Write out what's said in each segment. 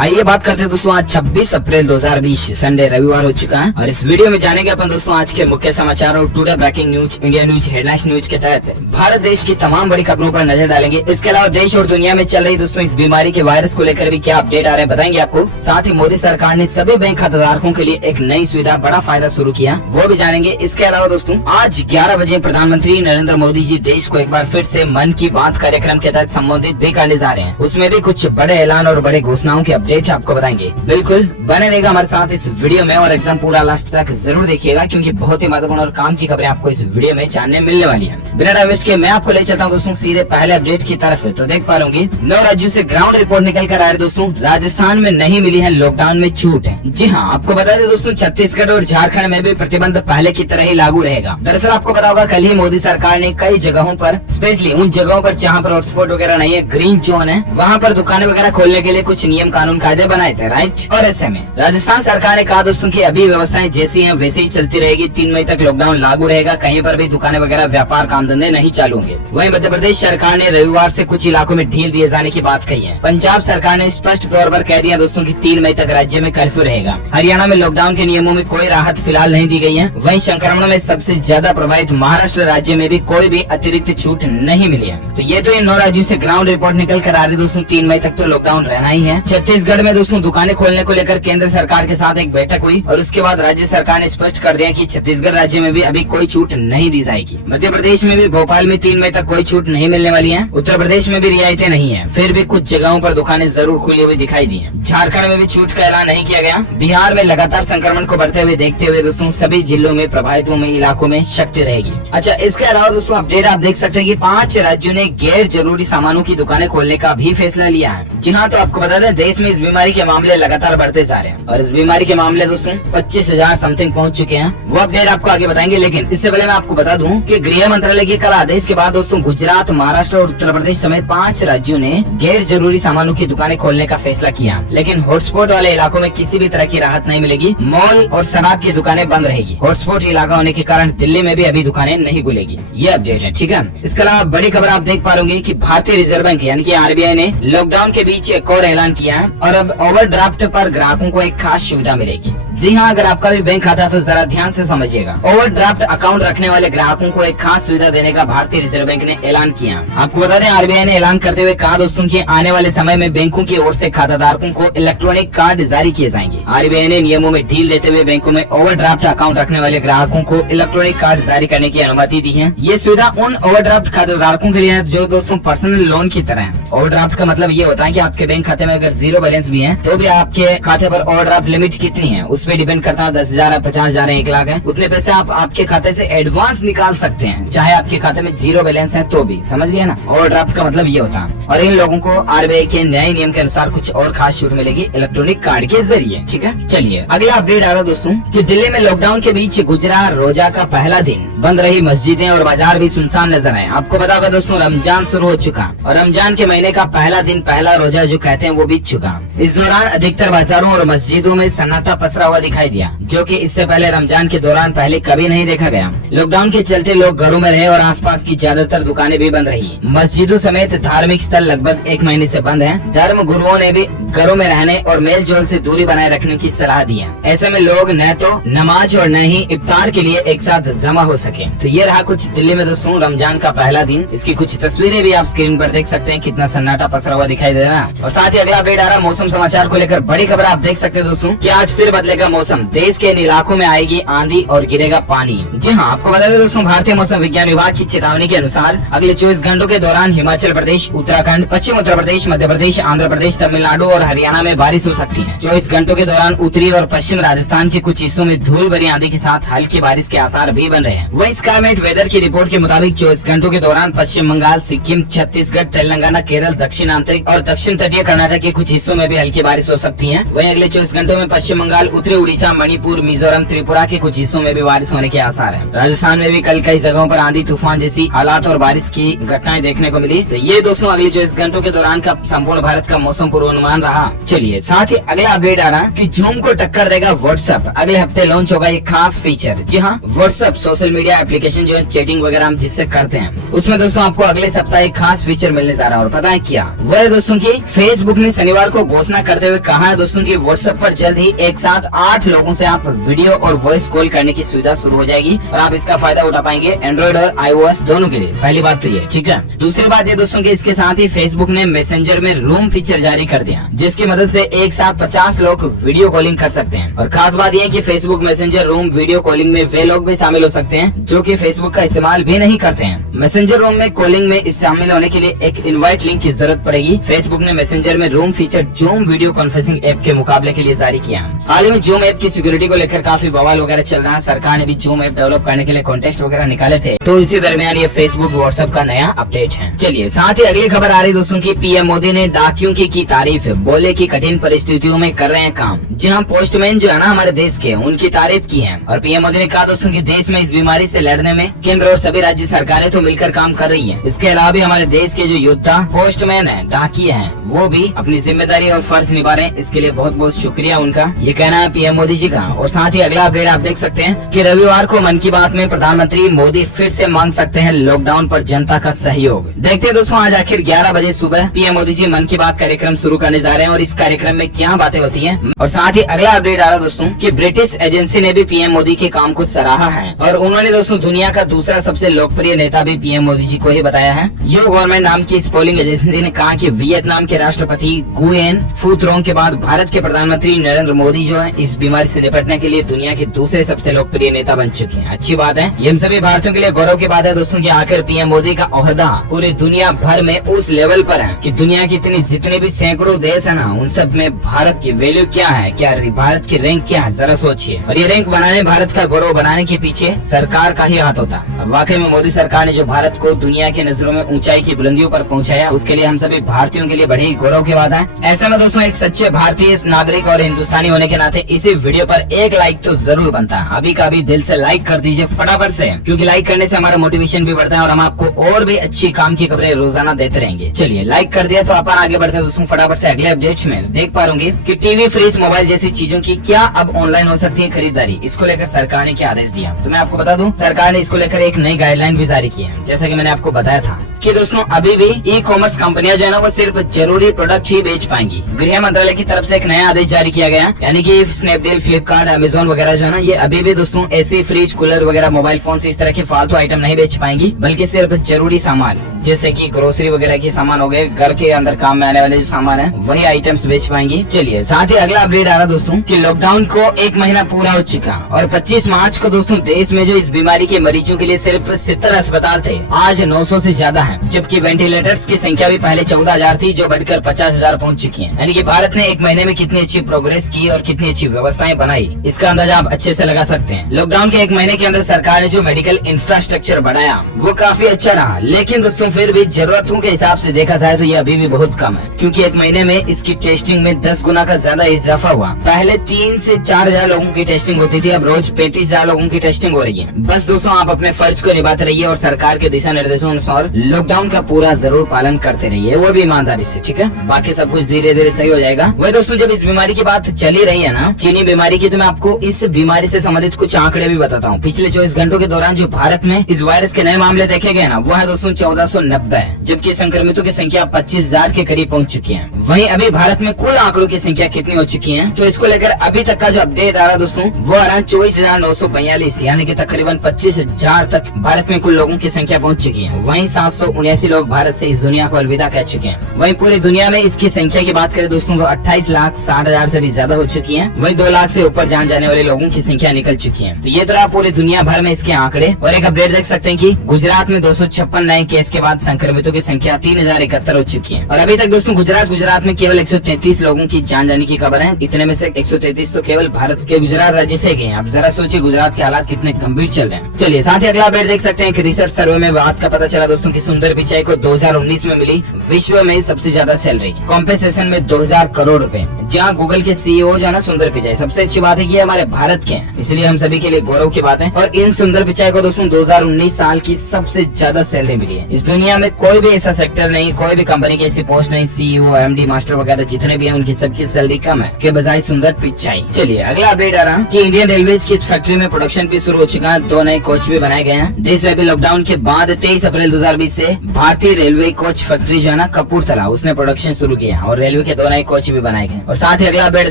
आइए बात करते हैं दोस्तों, आज 26 अप्रैल 2020 संडे रविवार हो चुका है और इस वीडियो में जानेंगे अपन दोस्तों आज के मुख्य समाचार और today breaking news, India news, headlines news के तहत भारत देश की तमाम बड़ी खबरों पर नजर डालेंगे। इसके अलावा देश और दुनिया में चल रही दोस्तों इस बीमारी के वायरस को लेकर भी क्या अपडेट आ रहे हैं बताएंगे आपको। साथ ही मोदी सरकार ने सभी बैंक खाताधारकों के लिए एक नई सुविधा, बड़ा फायदा शुरू किया, वो भी जानेंगे। इसके अलावा दोस्तों आज 11 बजे प्रधानमंत्री नरेंद्र मोदी जी देश को एक बार फिर से मन की बात कार्यक्रम के तहत संबोधित भी करने जा रहे हैं। उसमें भी कुछ बड़े ऐलान और बड़े घोषणाओं के अपडेट आपको बताएंगे। बिल्कुल बने रहेगा हमारे साथ इस वीडियो में और एकदम पूरा लास्ट तक जरूर देखिएगा, क्योंकि बहुत ही महत्वपूर्ण और काम की खबरें आपको इस वीडियो में जानने मिलने वाली है। बिना टाइम वेस्ट के मैं आपको ले चलता हूं दोस्तों सीधे पहले अपडेट की तरफ। तो देख पा रहे 9 राज्यों से ग्राउंड रिपोर्ट निकल कर आ रही दोस्तों। राजस्थान में नहीं मिली है लॉकडाउन में छूट। जी हाँ, आपको बता दें दोस्तों छत्तीसगढ़ और झारखंड में भी प्रतिबंध पहले की तरह ही लागू रहेगा। दरअसल आपको पता होगा कल ही मोदी सरकार ने कई जगहों पर, स्पेशली उन जगहों पर जहाँ पर हॉटस्पॉट वगैरह नहीं है, ग्रीन जोन है, वहाँ पर दुकानें वगैरह खोलने के लिए कुछ नियम कानून कायदे बनाए थे, राइट। और ऐसे में राजस्थान सरकार ने कहा दोस्तों की अभी व्यवस्थाएं जैसी हैं वैसे ही चलती रहेगी। 3 मई तक लॉकडाउन लागू रहेगा, कहीं पर भी दुकानें वगैरह व्यापार काम धंधे नहीं चालू होंगे। वहीं मध्य प्रदेश सरकार ने रविवार से कुछ इलाकों में ढील दिए जाने की बात कही है। पंजाब सरकार ने स्पष्ट तौर पर कह दिया दोस्तों की 3 मई तक राज्य में कर्फ्यू रहेगा। हरियाणा में लॉकडाउन के नियमों में कोई राहत फिलहाल नहीं दी गई है। वहीं संक्रमण में सबसे ज्यादा प्रभावित महाराष्ट्र राज्य में भी कोई भी अतिरिक्त छूट नहीं मिली है। तो ये तो इन 9 राज्यों से ग्राउंड रिपोर्ट निकल कर आ रही दोस्तों। 3 मई तक तो लॉकडाउन रहना ही है। छत्तीसगढ़ में दोस्तों दुकानें खोलने को लेकर केंद्र सरकार के साथ एक बैठक हुई और उसके बाद राज्य सरकार ने स्पष्ट कर दिया कि छत्तीसगढ़ राज्य में भी अभी कोई छूट नहीं दी जाएगी। मध्य प्रदेश में भी भोपाल में 3 मई तक कोई छूट नहीं मिलने वाली है। उत्तर प्रदेश में भी रियायतें नहीं है, फिर भी कुछ जगहों पर दुकानें जरूर खुली हुई दिखाई दी है। झारखंड में भी छूट का ऐलान नहीं किया गया। बिहार में लगातार संक्रमण को बढ़ते हुए देखते हुए दोस्तों सभी जिलों में प्रभावित इलाकों में सख्ती रहेगी। अच्छा, इसके अलावा दोस्तों अपडेट आप देख सकते हैं कि 5 राज्यों ने गैर जरूरी सामानों की दुकानें खोलने का भी फैसला लिया है। जी हाँ, तो आपको बता दें देश में इस बीमारी के मामले लगातार बढ़ते जा रहे हैं और इस बीमारी के मामले दोस्तों 25,000 समथिंग पहुंच चुके हैं। वो अपडेट आपको आगे बताएंगे, लेकिन इससे पहले मैं आपको बता दूं कि गृह मंत्रालय के कल आदेश के बाद दोस्तों गुजरात, महाराष्ट्र और उत्तर प्रदेश समेत 5 राज्यों ने गैर जरूरी सामानों की दुकानें खोलने का फैसला किया। लेकिन हॉटस्पॉट वाले इलाकों में किसी भी तरह की राहत नहीं मिलेगी। मॉल और शराब की दुकानें बंद रहेगी। हॉटस्पॉट इलाका होने के कारण दिल्ली में भी अभी दुकानें नहीं खुलेगी। ये अपडेट है, ठीक है। इसके अलावा बड़ी खबर आप देख पा रहे कि भारतीय रिजर्व बैंक यानी कि आरबीआई ने लॉकडाउन के बीच एक और ऐलान किया है और अब ओवरड्राफ्ट पर ग्राहकों को एक खास सुविधा मिलेगी। जी हाँ, अगर आपका भी बैंक खाता है तो जरा ध्यान से समझिएगा। ओवरड्राफ्ट अकाउंट रखने वाले ग्राहकों को एक खास सुविधा देने का भारतीय रिजर्व बैंक ने ऐलान किया। आपको बता दें आरबीआई ने ऐलान करते हुए कहा दोस्तों कि आने वाले समय में बैंकों की ओर से खाताधारकों को इलेक्ट्रॉनिक कार्ड जारी किए जाएंगे। आरबीआई ने नियमों में ढील देते हुए बैंकों में ओवरड्राफ्ट अकाउंट रखने वाले ग्राहकों को इलेक्ट्रॉनिक कार्ड जारी करने की अनुमति दी है। ये सुविधा उन ओवरड्राफ्ट खाताधारकों के लिए है जो दोस्तों पर्सनल लोन की तरह है। ओवरड्राफ्ट का मतलब ये होता है कि आपके बैंक खाते में अगर 0 बैलेंस भी है तो भी आपके खाते पर ओवरड्राफ्ट लिमिट कितनी है उस पर डिपेंड करता है। 10,000 है, 50,000 है, 1 लाख है, उतने पैसे आप आपके खाते से एडवांस निकाल सकते हैं, चाहे आपके खाते में 0 बैलेंस है तो भी। समझ गए ना, ओवरड्राफ्ट का मतलब ये होता है। और इन लोगों को आरबीआई के नए नियम के अनुसार कुछ और खास छूट मिलेगी इलेक्ट्रॉनिक कार्ड के जरिए, ठीक है। चलिए अगला अपडेट आ रहा दोस्तों कि दिल्ली में लॉकडाउन के बीच गुजरा रोजा का पहला दिन। बंद रही मस्जिदें और बाजार भी सुनसान नजर आए। आपको पता होगा दोस्तों रमजान शुरू हो चुका और रमजान के महीने का पहला दिन, पहला रोजा जो कहते हैं वो बीत चुका। इस दौरान अधिकतर बाजारों और मस्जिदों में सन्नाटा पसरा हुआ दिखाई दिया, जो कि इससे पहले रमजान के दौरान पहले कभी नहीं देखा गया। लॉकडाउन के चलते लोग घरों में रहे और आसपास की ज्यादातर दुकानें भी बंद रही। मस्जिदों समेत धार्मिक स्थल लगभग 1 महीने से बंद हैं। धर्म गुरुओं ने भी घरों में रहने और मेल जोल से दूरी बनाए रखने की सलाह दी है। ऐसे में लोग न तो नमाज और न ही इफ्तार के लिए एक साथ जमा हो सके। तो ये रहा कुछ दिल्ली में दोस्तों रमजान का पहला दिन। इसकी कुछ तस्वीरें भी आप स्क्रीन पर देख सकते हैं, कितना सन्नाटा पसरा हुआ दिखाई दे रहा है। और साथ ही अगला अपडेट आ रहा मौसम समाचार को लेकर बड़ी खबर आप देख सकते हैं दोस्तों कि आज फिर बदलेगा मौसम। देश के इन इलाकों में आएगी आंधी और गिरेगा पानी। जी हाँ, आपको बता दें दोस्तों भारतीय मौसम विज्ञान विभाग की चेतावनी के अनुसार अगले 24 घंटों के दौरान हिमाचल प्रदेश, उत्तराखंड, पश्चिम उत्तर प्रदेश, मध्य प्रदेश, आंध्र प्रदेश, तमिलनाडु और हरियाणा में बारिश हो सकती है। 24 घंटों के दौरान उत्तरी और पश्चिम राजस्थान के कुछ हिस्सों में धूल भरी आंधी के साथ हल्की बारिश के आसार भी बन रहे हैं। वहीं स्काईमेट वेदर की रिपोर्ट के मुताबिक 24 घंटों के दौरान पश्चिम बंगाल, सिक्किम, छत्तीसगढ़, तेलंगाना, केरल, दक्षिण आंतरिक और दक्षिण तटीय कर्नाटक के कुछ हिस्सों में भी हल्की बारिश हो सकती है। वहीं अगले 24 घंटों में पश्चिम बंगाल, उत्तरी उड़ीसा, मणिपुर, मिजोरम, त्रिपुरा के कुछ हिस्सों में भी बारिश होने के आसार है। राजस्थान में भी कल कई जगहों पर आंधी तूफान जैसी हालात और बारिश की घटनाएं देखने को मिली। तो ये दोस्तों अगले 24 घंटों के दौरान का संपूर्ण भारत का मौसम पूर्वानुमान रहा। चलिए साथ ही अगला अपडेट आ रहा कि जूम को टक्कर देगा व्हाट्सएप। अगले हफ्ते लॉन्च होगा एक खास फीचर। जी हाँ, WhatsApp social media media application जो है चैटिंग वगैरह हम जिससे करते हैं, उसमें दोस्तों आपको अगले सप्ताह एक खास फीचर मिलने जा रहा है। और पता है क्या वह है दोस्तों की फेसबुक ने शनिवार को घोषणा करते हुए कहा है दोस्तों की व्हाट्सएप पर जल्द ही एक साथ 8 लोगों से आप वीडियो और वॉइस कॉल करने की सुविधा शुरू हो जाएगी और आप इसका फायदा उठा पाएंगे एंड्रॉइड और iOS दोनों के लिए। पहली बात तो ये, ठीक है। दूसरी बात ये दोस्तों की इसके साथ ही फेसबुक ने मैसेंजर में रूम फीचर जारी कर दिया, जिसकी मदद से एक साथ 50 लोग वीडियो कॉलिंग कर सकते हैं। और खास बात यह है कि Facebook messenger room video calling में वे लोग भी शामिल हो सकते हैं जो कि फेसबुक का इस्तेमाल भी नहीं करते हैं। मैसेंजर रूम में कॉलिंग में शामिल होने के लिए एक इनवाइट लिंक की जरूरत पड़ेगी। फेसबुक ने मैसेंजर में room feature zoom video conferencing app के मुकाबले के लिए जारी किया। हाल ही में जूम ऐप की सिक्योरिटी को लेकर काफी बवाल वगैरह चल रहा है। सरकार ने भी जूम ऐप डेवलप करने के लिए कॉन्टेस्ट वगैरह निकाले थे, तो इसी दरमियान ये फेसबुक व्हाट्सएप का नया अपडेट है। चलिए साथ ही अगली खबर आ रही दोस्तों की पीएम मोदी ने डाकियों की तारीफ, बोले की कठिन परिस्थितियों में कर रहे हैं काम। जहाँ पोस्टमैन जो है ना हमारे देश के, उनकी तारीफ की है। और पीएम मोदी ने कहा दोस्तों की देश में इस बीमारी से लड़ने में केंद्र और सभी राज्य सरकारें तो मिलकर काम कर रही है। इसके अलावा भी हमारे देश के जो योद्धा पोस्टमैन है, डाकिया है, वो भी अपनी जिम्मेदारी और फर्ज निभा रहे हैं। इसके लिए बहुत बहुत शुक्रिया उनका, ये कहना है पीएम मोदी जी का। और साथ ही अगला अपडेट आप देख सकते हैं कि रविवार को मन की बात में प्रधानमंत्री मोदी फिर से मांग सकते हैं लॉकडाउन पर जनता का सहयोग। देखते हैं दोस्तों आज आखिर 11 बजे सुबह पीएम मोदी जी मन की बात कार्यक्रम शुरू करने जा रहे हैं और इस कार्यक्रम में क्या बातें होती हैं। और साथ ही अगला अपडेट आ रहा है दोस्तों कि ब्रिटिश एजेंसी ने भी पीएम मोदी के काम को सराहा है और उन्होंने दोस्तों दुनिया का दूसरा सबसे लोकप्रिय नेता भी पीएम मोदी जी को ही बताया है। यू गवर्नमेंट नाम की इस पोलिंग एजेंसी ने कहा कि वियतनाम के राष्ट्रपति गुयेन फू ट्रोंग के बाद भारत के प्रधानमंत्री नरेंद्र मोदी जो है इस बीमारी से निपटने के लिए दुनिया के दूसरे सबसे लोकप्रिय नेता बन चुके हैं। अच्छी बात है, ये हम सभी भारतीयों के लिए गौरव की बात है दोस्तों कि आखिर पीएम मोदी का ओहदा पूरी दुनिया भर में उस लेवल पर है कि दुनिया की इतनी जितने भी सैकड़ों देश है ना, उन सब में भारत की वैल्यू क्या है, क्या भारत की रैंक क्या है, जरा सोचिए। और ये रैंक बनाने, भारत का गौरव बनाने के पीछे सरकार का ही हाथ होता है। और वाकई में मोदी सरकार ने जो भारत को दुनिया की नजरों में ऊंचाई की बुलंदियों पर पहुंचाया, उसके लिए हम सभी भारतीयों के लिए बड़े ही गौरव की बात है। ऐसे में दोस्तों एक सच्चे भारतीय नागरिक और हिंदुस्तानी होने के नाते इसी वीडियो पर एक लाइक तो जरूर बनता है। अभी का अभी दिल से लाइक कर दीजिए फटाफट से, क्योंकि लाइक करने से हमारा मोटिवेशन भी बढ़ता है और हम आपको और भी अच्छी काम की खबरें रोजाना देते रहेंगे। चलिए लाइक कर दिया तो अपन आगे बढ़ते हैं दोस्तों फटाफट से अगले अपडेट्स में। देख पा रहे कि टीवी, फ्रिज, मोबाइल जैसी चीजों की क्या अब ऑनलाइन हो सकती है खरीदारी। इसको लेकर सरकार ने क्या आदेश दिया, तो मैं आपको बता दूं सरकार ने इसको लेकर एक नई गाइडलाइन भी जारी की है। जैसा कि मैंने आपको बताया था कि दोस्तों अभी भी ई कॉमर्स कंपनियां जो है ना वो सिर्फ जरूरी प्रोडक्ट ही बेच पाएंगी। गृह मंत्रालय की तरफ से एक नया आदेश जारी किया गया, यानी कि स्नैपडील, फ्लिपकार्ट, अमेजोन वगैरह जो है ना ये अभी भी दोस्तों ऐसी फ्रिज, कूलर वगैरह, मोबाइल फोन इस तरह के फालतू आइटम नहीं बेच पाएंगी, बल्कि सिर्फ जरूरी सामान जैसे कि ग्रोसरी वगैरह के सामान हो गए, घर के अंदर काम में आने वाले जो सामान है वही आइटम्स बेच पाएंगी। चलिए साथ ही अगला अपडेट आ रहा दोस्तों कि लॉकडाउन को 1 महीना पूरा हो चुका और 25 मार्च को दोस्तों देश में जो इस बीमारी के मरीजों के लिए सिर्फ 70 अस्पताल थे, आज 900 से ज्यादा हैं, जबकि वेंटिलेटर्स की संख्या भी पहले 14,000 थी जो बढ़कर 50,000 पहुंच चुकी है। यानी कि भारत ने 1 महीने में कितनी अच्छी प्रोग्रेस की और कितनी अच्छी व्यवस्थाएं बनाई, इसका अंदाजा आप अच्छे से लगा सकते हैं। लॉकडाउन के 1 महीने के अंदर सरकार ने जो मेडिकल इंफ्रास्ट्रक्चर बढ़ाया वो काफी अच्छा रहा, लेकिन दोस्तों फिर भी जरूरतों के हिसाब से देखा जाए तो ये अभी भी बहुत कम है, क्योंकि 1 महीने में इसकी टेस्टिंग में 10 गुना का ज्यादा इजाफा हुआ। पहले 3 से 4,000 लोगों की टेस्टिंग होती थी, अब रोज 35,000 लोगों की टेस्टिंग हो रही है। बस दोस्तों आप अपने फर्ज को निभाते रहिए और सरकार के दिशा निर्देशों अनुसार लॉकडाउन का पूरा जरूर पालन करते रहिए, वो भी ईमानदारी से, ठीक है। बाकी सब कुछ धीरे धीरे सही हो जाएगा। वही दोस्तों जब इस बीमारी की बात चली रही है ना, चीनी बीमारी की, तो मैं आपको इस बीमारी से संबंधित कुछ आंकड़े भी बताता हूँ। पिछले 24 घंटों के दौरान जो भारत में इस वायरस के नए मामले देखे गए ना, वो है दोस्तों 1490, जबकि संक्रमितों की संख्या 25,000 के करीब पहुंच चुकी है। वहीं अभी भारत में कुल आंकड़ों की संख्या कितनी हो चुकी है, तो इसको लेकर अभी तक का जो अपडेट आ रहा दोस्तों वो आ रहा है 24,942, यानी कि तकरीबन 25,000 तक भारत में कुल लोगों की संख्या पहुंच चुकी है। वहीं 779 लोग भारत से इस दुनिया को अलविदा कह चुके हैं। वहीं पूरी दुनिया में इसकी संख्या की बात करें दोस्तों तो 28,60,000 से भी ज्यादा हो चुकी है। वहीं 2 लाख से ऊपर जान जाने वाले लोगों की संख्या निकल चुकी है। तो ये तो पूरी दुनिया भर में इसके आंकड़े। और एक अपडेट देख सकते हैं कि गुजरात में 256 नए केस के बाद संक्रमितों की संख्या 3,071 हो चुकी है। और अभी तक दोस्तों गुजरात में केवल 133 लोगों की जान जाने की खबर है। इतने में से 133 तो केवल भारत के गुजरात राज्य से गए हैं। अब जरा सोचिए गुजरात के हालात कितने गंभीर चल रहे हैं। चलिए साथ ही अगला अपडेट देख सकते हैं कि रिसर्च सर्वे में बात का पता चला दोस्तों की सुंदर पिचाई को 2019 में मिली विश्व में सबसे ज्यादा सैलरी, कॉम्पेंसेशन में 2,000 करोड़ रुपए। जहाँ गूगल के सीईओ जो है ना सुंदर पिचाई, सबसे अच्छी बात है कि हमारे भारत के हैं, इसलिए हम सभी के लिए गौरव की बात है। और इन सुंदर पिचाई को दोस्तों 2019 साल की सबसे ज्यादा सैलरी मिली है। इस दुनिया में कोई भी ऐसा सेक्टर नहीं, कोई भी कंपनी की ऐसी पोस्ट नहीं, सीईओ, एमडी, मास्टर वगैरह जितने भी हैं उनकी सबकी सैलरी कम है के बजाय सुंदर पिचाई। चलिए अगला अपडेट आ रहा कि इंडियन रेलवे की इस फैक्ट्री में प्रोडक्शन भी शुरू हो चुका है। 2 2 नए कोच भी बनाए गए हैं। देशव्यापी लॉकडाउन के बाद 23 अप्रैल 2020 से भारतीय रेलवे कोच फैक्ट्री जो है ना कपूरथला, उसने प्रोडक्शन शुरू किया और रेलवे के 2 नए कोच भी बनाए गए। और साथ ही अगला अपडेट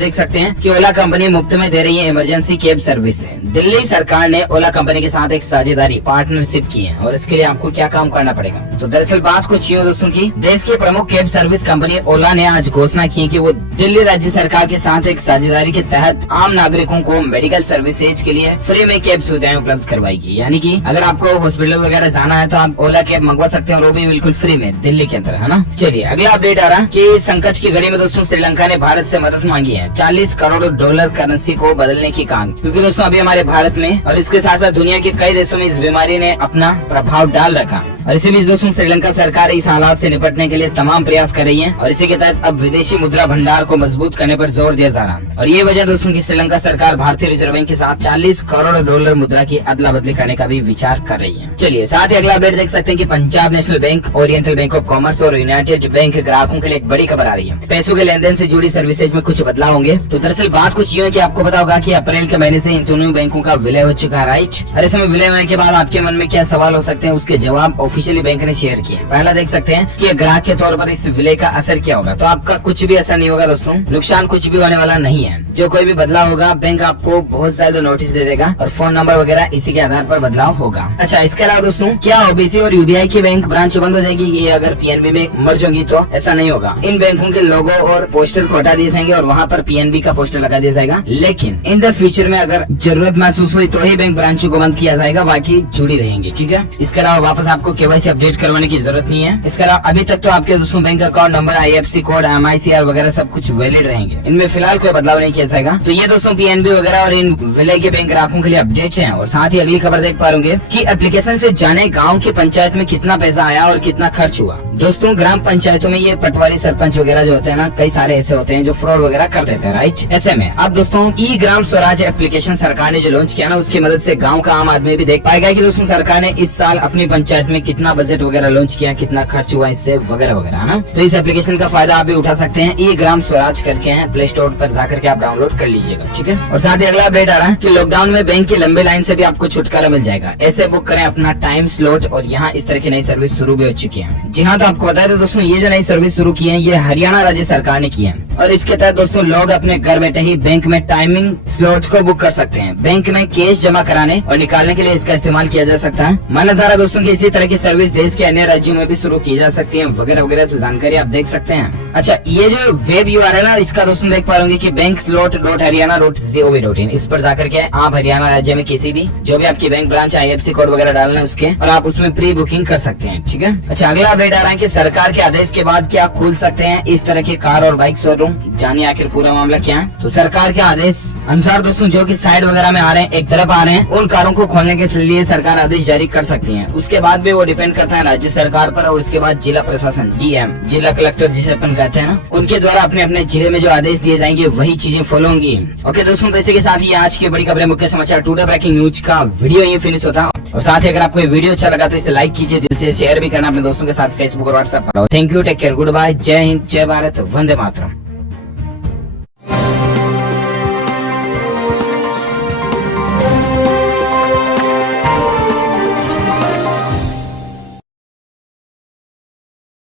देख सकते हैं कि ओला कंपनी मुफ्त में दे रही है इमरजेंसी कैब सर्विस। दिल्ली सरकार ने ओला कंपनी के साथ एक साझेदारी पार्टनरशिप की है और इसके लिए आपको क्या काम करना पड़ेगा। तो दरअसल बात कुछ यूँ दोस्तों की, देश के प्रमुख कैब सर्विस कंपनी ओला ने आज घोषणा की कि वो दिल्ली राज्य सरकार के साथ एक साझेदारी के तहत आम नागरिकों को मेडिकल सर्विसेज के लिए फ्री में कैब सुविधाएं उपलब्ध करवाएगी। यानी कि अगर आपको हॉस्पिटल वगैरह जाना है तो आप ओला कैब मंगवा सकते हैं और वो भी बिल्कुल फ्री में दिल्ली के अंदर, है ना। चलिए अगला अपडेट आ रहा कि संकट की घड़ी में दोस्तों श्रीलंका ने भारत से मदद मांगी है $40 करोड़ करेंसी को बदलने की काम, क्योंकि दोस्तों अभी हमारे भारत में और इसके साथ साथ दुनिया के कई देशों में इस बीमारी ने अपना प्रभाव डाल रखा। और इसी बीच दोस्तों श्रीलंका सरकार इस हालात से निपटने के लिए तमाम प्रयास कर रही है और इसी के तहत अब विदेशी मुद्रा भंडार को मजबूत करने पर जोर दिया जा रहा है। और ये वजह दोस्तों की श्रीलंका सरकार भारतीय रिजर्व बैंक के साथ $40 करोड़ मुद्रा की अदला बदली करने का भी विचार कर रही है। चलिए साथ ही अगला अपडेट देख सकते हैं कि Punjab national bank, oriental bank of commerce और यूनाइटेड बैंक ग्राहकों के लिए एक बड़ी खबर आ रही है। पैसों के लेन देन से जुड़ी सर्विसेज में कुछ बदलाव होंगे। तो दरअसल बात कुछ यूँ है कि आपको पता होगा कि अप्रैल के महीने से इन दोनों बैंकों का विलय हो चुका है, राइट। और इस समय विलय होने के बाद आपके मन में क्या सवाल हो सकते हैं, उसके जवाब ऑफिशियली बैंक ने शेयर किए। पहला देख सकते हैं कि ग्राहक के तौर पर इस विलय का असर क्या होगा। तो आपका कुछ भी असर नहीं होगा दोस्तों, नुकसान कुछ भी होने वाला नहीं है। जो कोई भी बदलाव होगा बैंक आपको बहुत ज्यादा नोटिस दे देगा और फोन नंबर वगैरह इसी के आधार पर बदलाव होगा। अच्छा, इसके अलावा दोस्तों क्या ओबीसी और यूबीआई की बैंक ब्रांच बंद हो जाएगी ये अगर पीएनबी में मर्ज होगी? तो ऐसा नहीं होगा। इन बैंकों के लोगो और पोस्टर को हटा दिए जाएंगे और वहाँ पर पीएनबी का पोस्टर लगा दिया जाएगा। लेकिन इन द फ्यूचर में अगर जरूरत महसूस हुई तो ही बैंक ब्रांचों को बंद किया जाएगा, बाकी जुड़ी रहेंगी, ठीक है। इसके अलावा वापस आपको केवाईसी अपडेट करवाने की जरूरत नहीं है। इसके अलावा अभी तक तो आपके दोस्तों bank account number, IFSC code, MICR वगैरह सब कुछ वैलिड रहेंगे। इनमें फिलहाल कोई बदलाव नहीं किया जाएगा। तो ये दोस्तों पीएनबी वगैरह और इन विलय के बैंक ग्राहकों के लिए अपडेट है। और साथ ही अगली खबर देख पा रहे कि एप्लीकेशन से जाने गाँव की पंचायत में कितना पैसा आया और कितना खर्च हुआ। दोस्तों ग्राम पंचायतों में ये पटवारी सरपंच वगैरह जो होते हैं ना, कई सारे ऐसे होते हैं जो फ्रॉड वगैरह कर देते हैं, राइट। ऐसे में अब दोस्तों ई ग्राम स्वराज एप्लीकेशन सरकार ने जो लॉन्च किया ना, उसकी मदद से गांव का आम आदमी भी देख पाएगा कि दोस्तों सरकार ने इस साल अपनी पंचायत में कितना बजट वगैरह लॉन्च किया, कितना खर्च हुआ इससे वगैरह वगैरह ना। तो इस एप्लीकेशन का फायदा आप भी उठा सकते हैं। ई ग्राम स्वराज करके है, प्ले स्टोर पर जाकर के आप डाउनलोड कर लीजिएगा, ठीक है। और साथ ही अगला अपडेट आ रहा है कि लॉकडाउन में बैंक की लंबे लाइन से भी आपको छुटकारा मिल जाएगा। ऐसे बुक करें अपना टाइम स्लॉट और यहाँ इस तरह की नई सर्विस शुरू भी हो चुकी है। जी हाँ, तो आपको बता दें दोस्तों ये जो नई सर्विस शुरू की है ये हरियाणा राज्य सरकार ने की है और इसके तहत दोस्तों लोग अपने घर बैठे ही बैंक में टाइमिंग स्लॉट को बुक कर सकते हैं। बैंक में कैश जमा कराने और निकालने के लिए इसका इस्तेमाल किया जा सकता है। माना जा रहा दोस्तों की इसी तरह की सर्विस देश के अन्य राज्यों में भी शुरू की जा सकती है वगैरह वगैरह। तो जानकारी आप देख सकते हैं। अच्छा, ये जो वेब URL है इसका दोस्तों देख पा रहे कि bank.haryana.gov.in, इस पर जाकर के आप हरियाणा राज्य में किसी भी जो भी आपकी बैंक ब्रांच, IFSC कोड वगैरह डालना है उसके, और आप उसमें प्री बुकिंग कर सकते हैं, ठीक है। अच्छा, अगला अपडेट आ रहा है कि सरकार के आदेश के बाद क्या खुल सकते हैं इस तरह के कार और बाइक शोरूम। जानिए आखिर पूरा मामला क्या है। तो सरकार के आदेश अनुसार दोस्तों जो कि साइड वगैरह में आ रहे हैं, एक तरफ आ रहे हैं, उन कारों को खोलने के लिए सरकार आदेश जारी कर सकती है। उसके बाद भी वो डिपेंड करता है राज्य सरकार पर और उसके बाद जिला प्रशासन, DM, जिला कलेक्टर जिसे अपन कहते हैं ना, उनके द्वारा अपने अपने जिले में जो आदेश दिए जाएंगे वही चीजें फॉलो होंगी। ओके दोस्तों, तो इसी के साथ ही आज की बड़ी खबरें, मुख्य समाचार, टुडे ब्रेकिंग न्यूज का वीडियो ये फिनिश होता है। और साथ ही अगर आपको ये वीडियो अच्छा लगा तो इसे लाइक कीजिए, दिल से शेयर भी करना अपने दोस्तों के साथ फेसबुक और व्हाट्सएप पर। Thank you, take care, good bye, जय हिंद, जय भारत, वंदे मातरम।